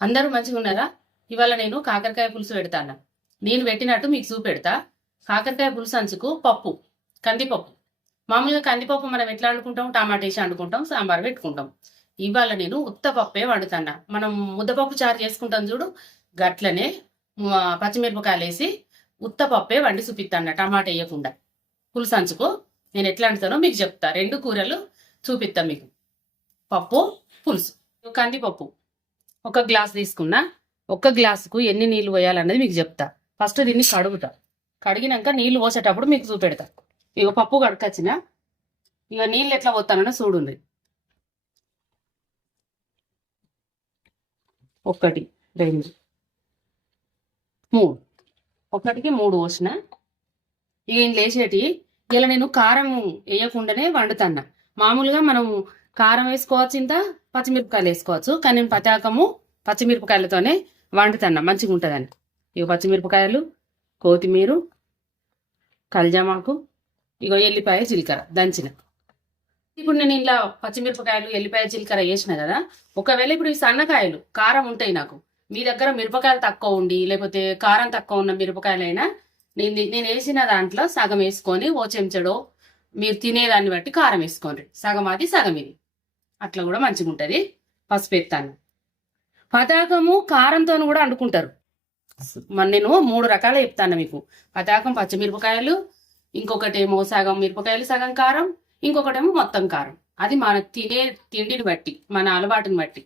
అందరూ మంచిగా ఉన్నారా ఇవాళ నేను కాకరకాయ పులుసు పెడతాను? నేను పెట్టినట్టు మీకు చూపెడతా. కాకరకాయ పులుసు అంచుకు పప్పు కందిపప్పు. మామూలుగా కందిపప్పు మనం ఎట్లా వండుకుంటాం? టమాటా వేసి వండుకుంటాం సాంబార్ పెట్టుకుంటాం. ఇవాళ నేను ఉత్తపప్పే వండుతాను? మనం ముద్దపప్పు చారు చేసుకుంటాం చూడు గట్లనే పచ్చిమిరపకాయలు వేసి ఉత్తపప్పే వండి చూపిస్తాను టమాటా వేయకుండా. పులుసు అంచుకు నేను ఎట్లా వండుతానో మీకు చెప్తా. రెండు కూరలు చూపిస్తాను మీకు. పప్పు పులుసు. కందిపప్పు. ఒక గ్లాస్ తీసుకున్నా ఒక్క గ్లాసుకు ఎన్ని నీళ్ళు పోయాలన్నది మీకు చెప్తా. ఫస్ట్ దీన్ని కడుగుతా. కడిగినాక నీళ్ళు పోసేటప్పుడు మీకు చూపెడతా. ఇక పప్పు కడకొచ్చిన ఇక నీళ్ళు ఎట్లా పోతానని చూడుంది. ఒకటి రెండు మూడు. ఒకటికి మూడు పోసిన. ఇక ఏం లేచేటి ఇలా నేను కారం వేయకుండానే వండుతాను మామూలుగా మనం కారం వేసుకోవచ్చు ఇంత పచ్చిమిరపకాయలు వేసుకోవచ్చు కానీ నేను పతాకము పచ్చిమిరపకాయలతోనే వండుతాను. మంచిగా ఉంటుందని. ఇక పచ్చిమిరపకాయలు కొత్తిమీర కల్జామాకు ఇగో ఎల్లిపాయ జీలకర్ర. దంచిన. ఇప్పుడు నేను ఇలా పచ్చిమిరపకాయలు ఎల్లిపాయ జీలకర్ర వేసిన కదా. ఒకవేళ ఇప్పుడు ఈ సన్నకాయలు కారం ఉంటాయి నాకు. మీ దగ్గర మిరపకాయలు తక్కువ ఉండి లేకపోతే కారం తక్కువ ఉన్న మిరపకాయలైనా నేను నేను వేసిన దాంట్లో సగం వేసుకొని ఓ చెంచడో మీరు తినేదాన్ని బట్టి కారం వేసుకోండి. సగం అది సగం ఇది. అట్లా కూడా మంచిగా ఉంటుంది పసుపు ఎత్తాను పతాకము కారంతో కూడా వండుకుంటారు మన నేను మూడు రకాలు చెప్తాను మీకు. పతాకం పచ్చిమిరపకాయలు ఇంకొకటేమో సగం మిరపకాయలు సగం కారం ఇంకొకటేమో మొత్తం కారం. అది మన తినే తిండిని బట్టి మన అలవాటుని బట్టి.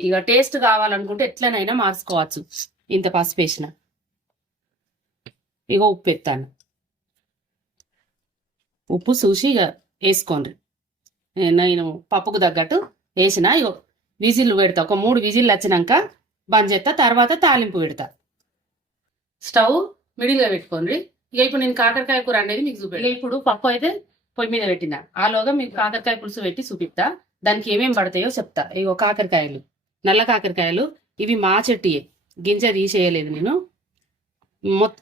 ఇక టేస్ట్ కావాలనుకుంటే ఎట్లనైనా మార్చుకోవచ్చు. ఇంత పసుపు వేసిన. ఇక ఉప్పు ఎత్తాను. ఉప్పు చూసి ఇక వేసుకోండి. నేను పప్పుకు తగ్గట్టు వేసిన ఇగో విజిల్ పెడతా. ఒక మూడు విజిల్లు వచ్చినాక బంద్ చేస్తా తర్వాత తాలింపు పెడతా. స్టవ్ మిడిల్గా పెట్టుకోండి. ఇక ఇప్పుడు నేను కాకరకాయ కూర అనేది మీకు చూపి ఇప్పుడు పప్పు అయితే పొయ్యి మీద పెట్టిన. ఆలోగా మీకు కాకరకాయ పులుసు పెట్టి చూపిస్తా. దానికి ఏమేమి పడతాయో చెప్తా. ఇగో కాకరకాయలు నల్ల కాకరకాయలు ఇవి మా చెట్టుయే. గింజ తీసేయలేదు నేను.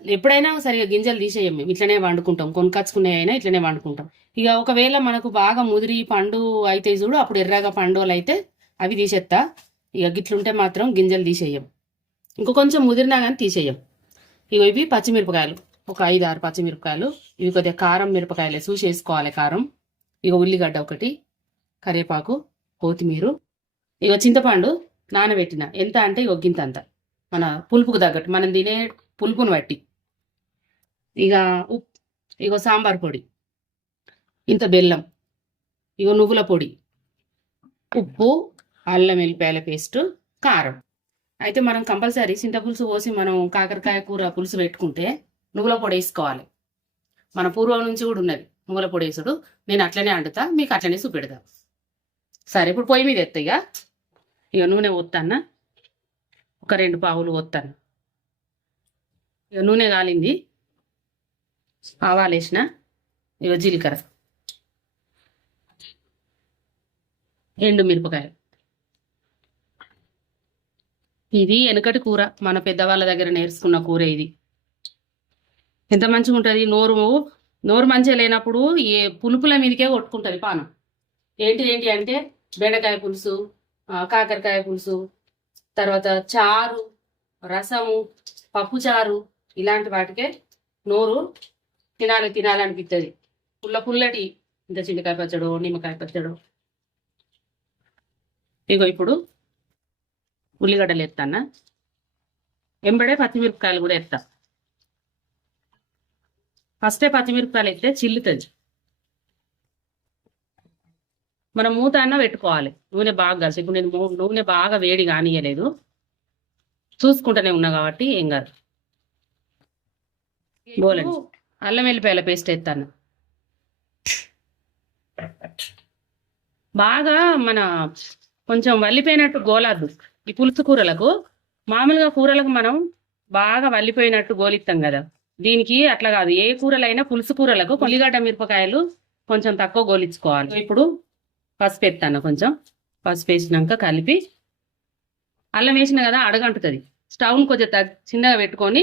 ఎప్పుడైనా సరిగా గింజలు తీసేయం మేము. ఇట్లనే వండుకుంటాం. కొనుకొచ్చుకునే అయినా ఇట్లనే వండుకుంటాం. ఇక ఒకవేళ మనకు బాగా ముదిరి పండు అయితే చూడు అప్పుడు ఎర్రగా పండుగలు అయితే అవి తీసేస్తా ఇక గిట్లుంటే మాత్రం గింజలు తీసేయం. ఇంకో కొంచెం ముదిరినా కానీ తీసేయం. ఇక ఇవి పచ్చిమిరపకాయలు. ఒక ఐదు ఆరు పచ్చిమిరపకాయలు. ఇవి కొద్దిగా కారం మిరపకాయలే చూసి వేసుకోవాలి కారం. ఇక ఉల్లిగడ్డ ఒకటి కరివేపాకు కొత్తిమీర. ఇక చింతపండు నానబెట్టిన. ఎంత అంటే ఇక గింత అంత మన పులుపుకు తగ్గట్టు. మనం తినే పులుపుని బట్టి. ఇక ఉప్పు ఇగో సాంబార్ పొడి ఇంత బెల్లం ఇగో నువ్వుల పొడి ఉప్పు అల్లం వెల్లిపాయల పేస్ట్ కారం. అయితే మనం కంపల్సరీ చింతపులుసు పోసి మనం కాకరకాయ కూర పులుసు పెట్టుకుంటే నువ్వుల పొడి వేసుకోవాలి. మన పూర్వం నుంచి కూడా ఉన్నది నువ్వుల పొడి వేసుడు. నేను అట్లనే వండుతా మీకు అట్లనే చూపెడతా. సరే ఇప్పుడు పొయ్యి మీద ఎత్తా ఇక. ఇక నూనె పోతాన్న ఒక రెండు పావులు పోతాను నూనె కాలింది. ఆవాలు వేసిన ఇక జీలకర్ర. ఎండు మిరపకాయలు. ఇది వెనకటి కూర. మన పెద్దవాళ్ళ దగ్గర నేర్చుకున్న కూర ఇది. ఎంత మంచిగా ఉంటుంది నోరు నోరు మంచిగా లేనప్పుడు ఏ పులుపుల మీదకే కొట్టుకుంటుంది పానం. ఏంటి ఏంటి అంటే బెండకాయ పులుసు కాకరకాయ పులుసు తర్వాత చారు రసము పప్పు చారు ఇలాంటి వాటికే నోరు తినాలి తినాలనిపిస్తుంది పుల్ల పుల్లటి ఇంత చింతకాయ పచ్చడో నిమ్మకాయ పచ్చడో. ఇగో ఇప్పుడు ఉల్లిగడ్డలు ఎత్తానా ఎంబడే పచ్చిమిరపకాయలు కూడా ఎత్తా. ఫస్టే పచ్చిమిరపకాయలు ఎత్తే చిల్లుతుంది. మనం మూత అన్న పెట్టుకోవాలి. నూనె బాగా కలిసి ఇప్పుడు నేను నూనె బాగా వేడి కానియలేదు చూసుకుంటూనే ఉన్నా కాబట్టి ఏం కాదు. బోలండి. అల్లం వెల్లిపాయల పేస్ట్ ఎత్తాను. బాగా మన కొంచెం వల్లిపోయినట్టు గోలాదు. ఈ పులుసు కూరలకు. మామూలుగా కూరలకు మనం బాగా వల్లిపోయినట్టు గోలిస్తాం కదా. దీనికి అట్లా కాదు. ఏ కూరలైనా పులుసు కూరలకు ఉల్లిగడ్డ మిరపకాయలు కొంచెం తక్కువ గోలించుకోవాలి ఇప్పుడు పసుపు ఎత్తాను కొంచెం. పసుపు వేసినాక కలిపి. అల్లం వేసిన కదా అడగంటుతుంది. స్టవ్ని కొంచెం చిన్నగా పెట్టుకొని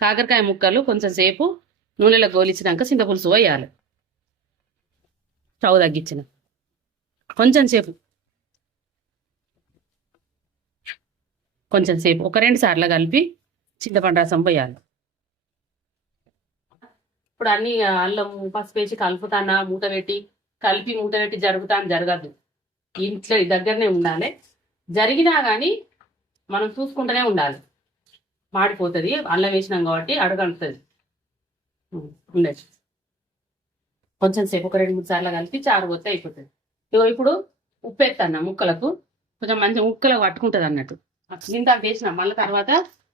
కాకరకాయ ముక్కలు కొంచెం సేపు నూనెలో గోలించినాక చింతపులుసు వేయాలి. స్టవ్ తగ్గించిన. కొంచెం సేపు. కొంచెం సేపు. ఒక రెండు సార్లు కలిపి చింతపండు రసం పోయాలి. ఇప్పుడు అన్ని అల్లం పసుపు వేసి కలుపుతానా మూత పెట్టి? కలిపి మూత పెట్టి జరుగుతాను? జరగదు. ఇంట్లో దగ్గరనే ఉండాలి. జరిగినా కానీ మనం చూసుకుంటూనే ఉండాలి. మాడిపోతుంది అల్లం వేసినాం కాబట్టి అడగంటుంది ఉండేది కొంచెం సేపు ఒక రెండు మూడు సార్లు కలిపి చారు పోతే అయిపోతుంది. ఇగో ఇప్పుడు ఉప్పు ఎత్తన్న ముక్కలకు కొంచెం మంచి ముక్కలకు పట్టుకుంటుంది అన్నట్టు. ఇంత వేసిన మళ్ళీ తర్వాత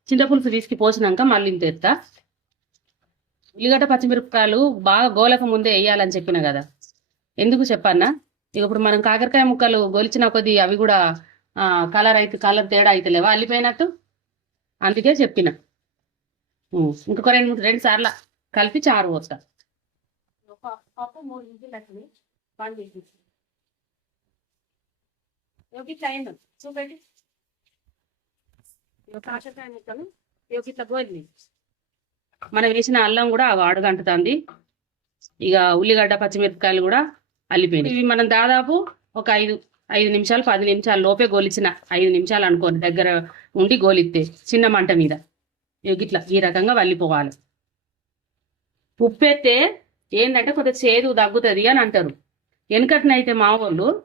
చింతపులుసు తీసుకు పోసినాక మళ్ళీ ఇంత ఎత్తా ఉల్లిగడ్డ పచ్చిమిరపకాయలు బాగా గోలక ముందే వేయాలని చెప్పిన కదా. ఎందుకు చెప్పన్నా? ఇక ఇప్పుడు మనం కాకరకాయ ముక్కలు గొలిచిన కొద్దీ అవి కూడా కలర్ అయితే కలర్ తేడా అయితే లేవా అల్లిపోయినట్టు? అందుకే చెప్పిన. ఇంకొక రెండు రెండు సార్లు కలిపి చారు పోస్తా. చూపెట్టి. ముక్కలు ఇట్లా గోలిని మనం వేసిన అల్లం కూడా అడుగంటుతుంది ఇక ఉల్లిగడ్డ పచ్చిమిరపకాయలు కూడా అల్లిపోయినాయి. ఇవి మనం దాదాపు ఒక ఐదు ఐదు నిమిషాలు పది నిమిషాల లోపే గోలిచిన ఐదు నిమిషాలు అనుకోని దగ్గర ఉండి గోలిస్తే చిన్న మంట మీద. ఇక ఇట్లా ఈ రకంగా వల్లిపోవాలి. ఉప్పు ఎత్తే ఏంటంటే కొద్దిగా చేదు తగ్గుతుంది అని అంటారు. వెనకటినైతే మా వాళ్ళు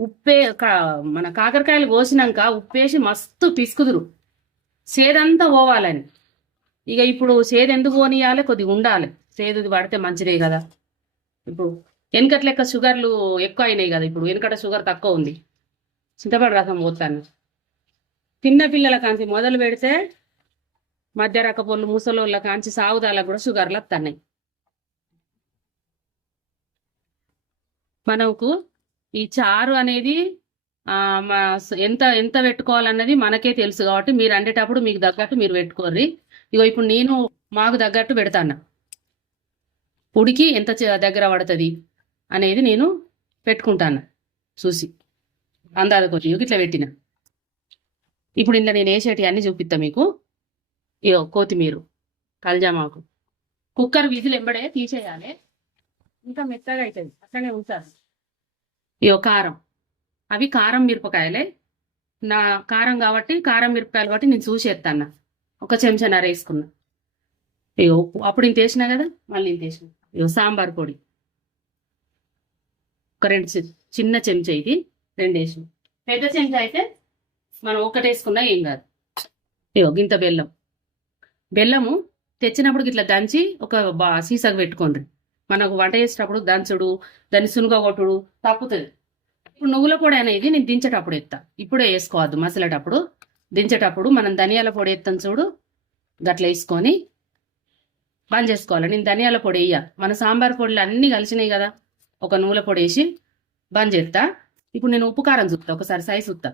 ఉప్పే కా- మన కాకరకాయలు కోసినాక ఉప్పేసి మస్తు పిసుకుదురు. సేదంతా పోవాలని. ఇక ఇప్పుడు సేదు ఎందుకు పోనీయాలి? కొద్దిగా ఉండాలి. సేదు పడితే మంచిదే కదా. ఇప్పుడు వెనకటి లెక్క షుగర్లు ఎక్కువ అయినాయి కదా ఇప్పుడు. వెనకట షుగర్ తక్కువ ఉంది. చింతపండు రసం పోతాను. చిన్న పిల్లల కాంచి మొదలు పెడితే మధ్య రకపోళ్ళు ముసలోళ్ళ కాంచి సాగుదాలకు కూడా షుగర్లు వస్తున్నాయి మనకు ఈ చారు అనేది మా ఎంత ఎంత పెట్టుకోవాలన్నది మనకే తెలుసు కాబట్టి మీరు అండేటప్పుడు మీకు తగ్గట్టు మీరు పెట్టుకోర్రి. ఇగో ఇప్పుడు నేను మాకు తగ్గట్టు పెడతాను ఉడికి ఎంత దగ్గర పడుతుంది? అనేది నేను పెట్టుకుంటాను. చూసి. అందాద కొంచెం ఇట్లా పెట్టిన. ఇప్పుడు ఇందులో నేను వేసేటి అన్ని చూపిస్తా మీకు. ఇగో కొత్తిమీర కల్జామాకు. కుక్కర్ విజిల్ ఎంబడే తీసేయాలి. ఇంకా మెత్తగా అవుతుంది అట్లనే ఉంచాలి. ఇగో కారం. అవి కారం మిరపకాయలే. నా కారం కాబట్టి కారం మిరపకాయలు కాబట్టి నేను చూసి ఎత్తాను ఒక చెంచా నర వేసుకున్నా. ఇగో అప్పుడు ఇంత వేసినా కదా మళ్ళీ ఇంత వేసిన. ఇగో సాంబార్ పొడి. ఒక రెండు చి- చిన్న చెంచా ఇది రెండు వేసాం పెద్ద చెంచా అయితే మనం ఒకటి వేసుకున్నా ఏం కాదు. ఇగో గింత బెల్లం. బెల్లము తెచ్చినప్పుడు ఇట్లా దంచి ఒక బా సీసాకు పెట్టుకోండి. మనకు వంట చేసేటప్పుడు దంచుడు దాన్ని సునుగ కొట్టుడు తప్పుతుంది. ఇప్పుడు నువ్వుల పొడి అనేది నేను దించేటప్పుడు ఎత్తా. ఇప్పుడే వేసుకోవద్దు మసలేటప్పుడు. దించేటప్పుడు మనం ధనియాల పొడి ఎత్తాను చూడు. గట్ల వేసుకొని బంద్ చేసుకోవాలి. నేను ధనియాల పొడి వేయ మన సాంబార్ పొడిలు అన్నీ కలిసినాయి కదా. ఒక నువ్వుల పొడి వేసి బంద్ చేస్తా. ఇప్పుడు నేను ఉప్పు కారం చూస్తా ఒకసారి సైజ్ చూస్తా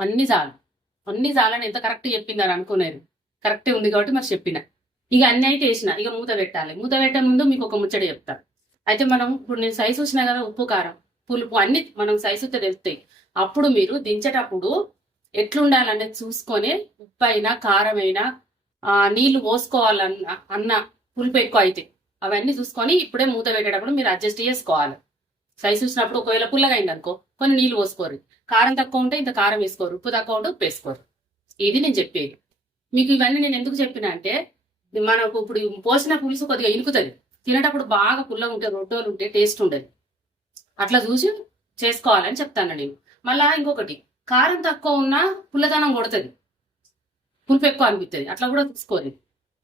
అన్ని చాలు. అన్ని చాలని ఎంత కరెక్ట్ చెప్పిందని అనుకునేది కరెక్టే ఉంది కాబట్టి మరి చెప్పిన. ఇక అన్ని అయితే వేసిన. ఇక మూత పెట్టాలి. మూత పెట్టే ముందు మీకు ఒక ముచ్చట చెప్తా. అయితే మనం ఇప్పుడు నేను సైజు చూసినా కదా ఉప్పు కారం పులుపు అన్ని మనం సైజు తెలుస్తాయి. అప్పుడు మీరు దించేటప్పుడు ఎట్లుండాలంటే చూసుకొని ఉప్పు అయినా కారం అయినా నీళ్ళు పోసుకోవాలన్న అన్న పులుపు ఎక్కువ అయితే అవన్నీ చూసుకొని ఇప్పుడే మూత పెట్టేటప్పుడు మీరు అడ్జస్ట్ చేసుకోవాలి. సైజ్ చూసినప్పుడు ఒకవేళ పుల్లగా అయింది అనుకో కొన్ని నీళ్ళు పోసుకోరు కారం తక్కువ ఉంటే ఇంత కారం వేసుకోరు ఉప్పు తక్కువ ఉంటే ఉప్పు వేసుకోరు ఇది నేను చెప్పేది. మీకు ఇవన్నీ నేను ఎందుకు చెప్పిన అంటే మనకు ఇప్పుడు పోసిన పులుసు కొద్దిగా ఇనుకుతుంది. తినేటప్పుడు బాగా పుల్లగా ఉంటే రొట్టెలు ఉంటే టేస్ట్ ఉండదు. అట్లా చూసి చేసుకోవాలని చెప్తాను నేను. మళ్ళా ఇంకొకటి కారం తక్కువ ఉన్నా పుల్లదనం కొడుతుంది. పులుపు ఎక్కువ అనిపిస్తుంది అట్లా కూడా చూసుకోరు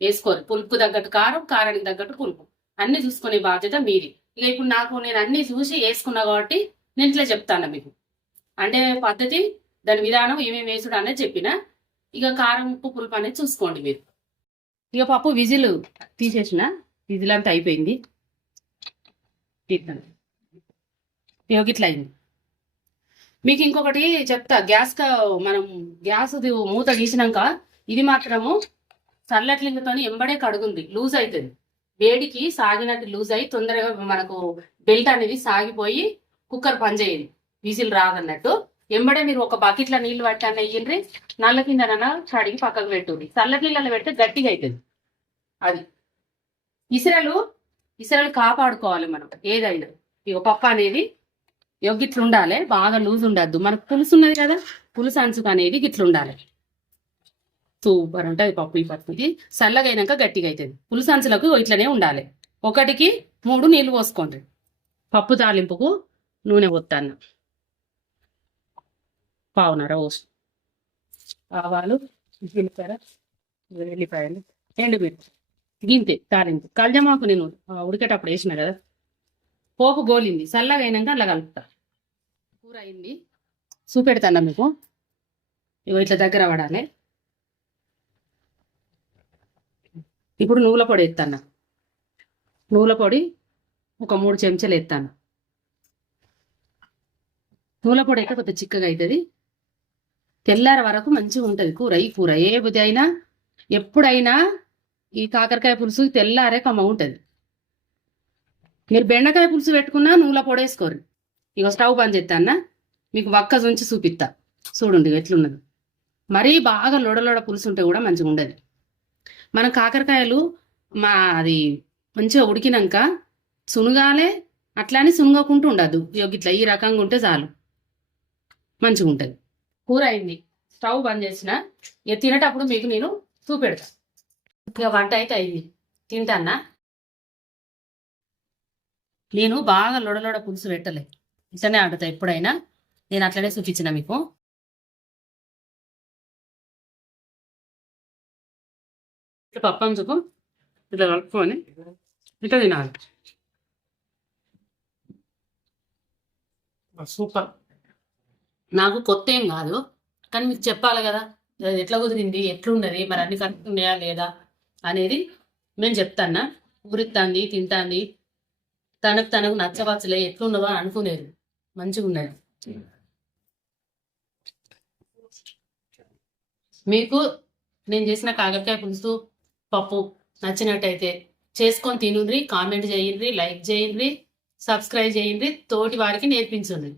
వేసుకోరు. పులుపు తగ్గట్టు కారం కారానికి తగ్గట్టు పులుపు. అన్ని చూసుకునే బాధ్యత మీది. ఇక ఇప్పుడు నాకు నేను అన్ని చూసి వేసుకున్నా కాబట్టి నేను ఇట్లా చెప్తాను మీకు? అంటే పద్ధతి దాని విధానం ఏమేమి వేసుడు అనేది చెప్పిన ఇక కారం ఉప్పు పులుపు అనేది చూసుకోండి మీరు. ఇక పప్పు విజిల్ తీసేసిన విజిల్ అంతా అయిపోయింది. ఇక ఇట్లా అయింది. మీకు ఇంకొకటి చెప్తా గ్యాస్ మనం గ్యాస్ మూత గీసినాక ఇది మాత్రము చల్లట్లింగతో ఎంబడే కడుగుంది లూజ్ అవుతుంది వేడికి సాగినట్టు లూజ్ అయ్యి తొందరగా మనకు బెల్ట్ అనేది సాగిపోయి కుక్కర్ పనిచేయదు. విజిల్ రాదన్నట్టు. ఎంబడే మీరు ఒక బకెట్లో నీళ్ళు పట్టాను వేయండి నల్ల కిందన కడిగి పక్కకు పెట్టుంది చల్లటి నీళ్ళలో పెడితే గట్టిగా అవుతుంది అది. ఇసురలు ఇసరలు కాపాడుకోవాలి మనం ఏదైనా. ఇక పప్పు అనేది ఇగో గిట్ల ఉండాలి బాగా లూజ్ ఉండద్దు. మనకు పులుసు ఉన్నది కదా పులుసు అంచుకు అనేది గిట్ల ఉండాలి సూపర్ అంటే పప్పు ఈ పప్పు ఇది. చల్లగా అయినాక గట్టిగా అవుతుంది పులుసు అంచులకు ఇట్లనే ఉండాలి. ఒకటికి మూడు నీళ్ళు పోసుకోండి. పప్పు తాలింపుకు నూనె పోతాను పావునర పోసు. ఆవాలు జీలకర్ర వెల్లిపాయలు ఎండుమిర్చి. గింతే తాలింపు. కల్జమాకు నేను ఉడికేటప్పుడు వేసిన కదా. పోపు గోలింది. చల్లగా అయినాక అలా కలుపుతా. కూర అయింది. చూపెడతాను మీకు? ఇగో ఇట్లా దగ్గర పడాలి. ఇప్పుడు నువ్వుల పొడి ఎత్తాను నువ్వుల పొడి ఒక మూడు చెంచాలు ఎత్తాను నువ్వుల పొడి అయితే కొద్దిగా చిక్కగా అవుతుంది తెల్లారి వరకు మంచిగా ఉంటుంది కూర. ఈ కూర ఏ బుద్ధి అయినా ఎప్పుడైనా ఈ కాకరకాయ పులుసు తెల్లారే కమ్మ ఉంటుంది. మీరు బెండకాయ పులుసు పెట్టుకున్నా పొడి వేసుకోండి ఇక స్టవ్ బంద్ చేస్తానా మీకు వక్క ఉంచి చూపిస్తా చూడండి ఎట్లున్నది. మరీ బాగా లోడలోడ పులుసు ఉంటే కూడా మంచిగా ఉండదు మన కాకరకాయలు మా అది మంచిగా ఉడికినాక సునుగాలే అట్లానే సునుగకుంటూ ఉండదు ఇక ఇట్లా ఈ రకంగా ఉంటే చాలు. మంచిగా ఉంటుంది. కూర అయింది. స్టవ్ బంద్ చేసిన. ఇక తినేటప్పుడు మీకు నేను చూపెడతా. ఇక వంట అయితే అయింది. తింటానా నేను బాగా లొడలోడ పులుసు పెట్టలే. ఇట్లనే ఆడుతా ఎప్పుడైనా. నేను అట్లనే చూపించిన మీకు. ఇట్లా పప్పం చూపు ఇట్లా కలుపుకొని ఇట్లా తినాలి. సూపర్. నాకు కొత్త ఏం కాదు కానీ మీకు చెప్పాలి కదా ఎట్లా కుదిరింది ఎట్లున్నది మరి అన్ని కరెక్ట్ ఉన్నాయా లేదా అనేది నేను చెప్తాన్నా. ఊరిస్తాంది తింటాంది తనకు తనకు నచ్చవచ్చలే ఎట్లున్నదో అని అనుకునేది. మంచిగా ఉన్నది మీకు నేను చేసిన కాకరకాయ పులుసు పప్పు నచ్చినట్టయితే చేసుకొని తినుండ్రి కామెంట్ చేయండి లైక్ చేయండి సబ్స్క్రైబ్ చేయండి తోటి వారికి నేర్పించండి.